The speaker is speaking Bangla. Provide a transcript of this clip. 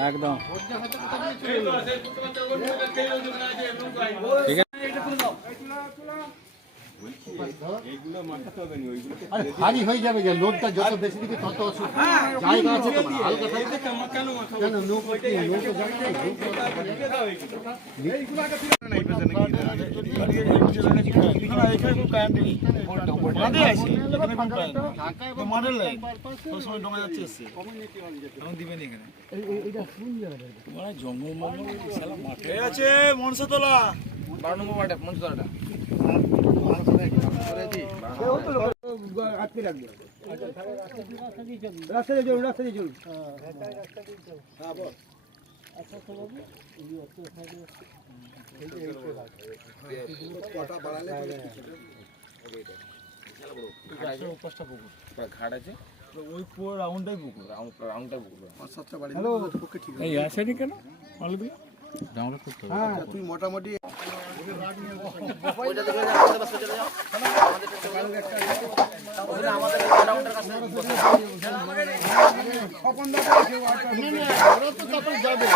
একদম ভারী হয়ে যাবে যে লোডটা যত বেশি দিকে তত জায়গা আছে তো হালকা থাকবে কেন নৌকো জঙ্গল মাঠে আছে মনসাতলা 12 নম্বর মাঠে মনসাতলাটা আটকে রাখবে রাস্তা দিয়ে চলুন ঘাট আছে ওই পুরো রাউন্ডটাই পুকুর রাউন্ডটাই পুকুর এই আসেনি কেন অলরেডি ডাউনলোড করতে হবে হ্যাঁ তুই মোটামুটি যাবে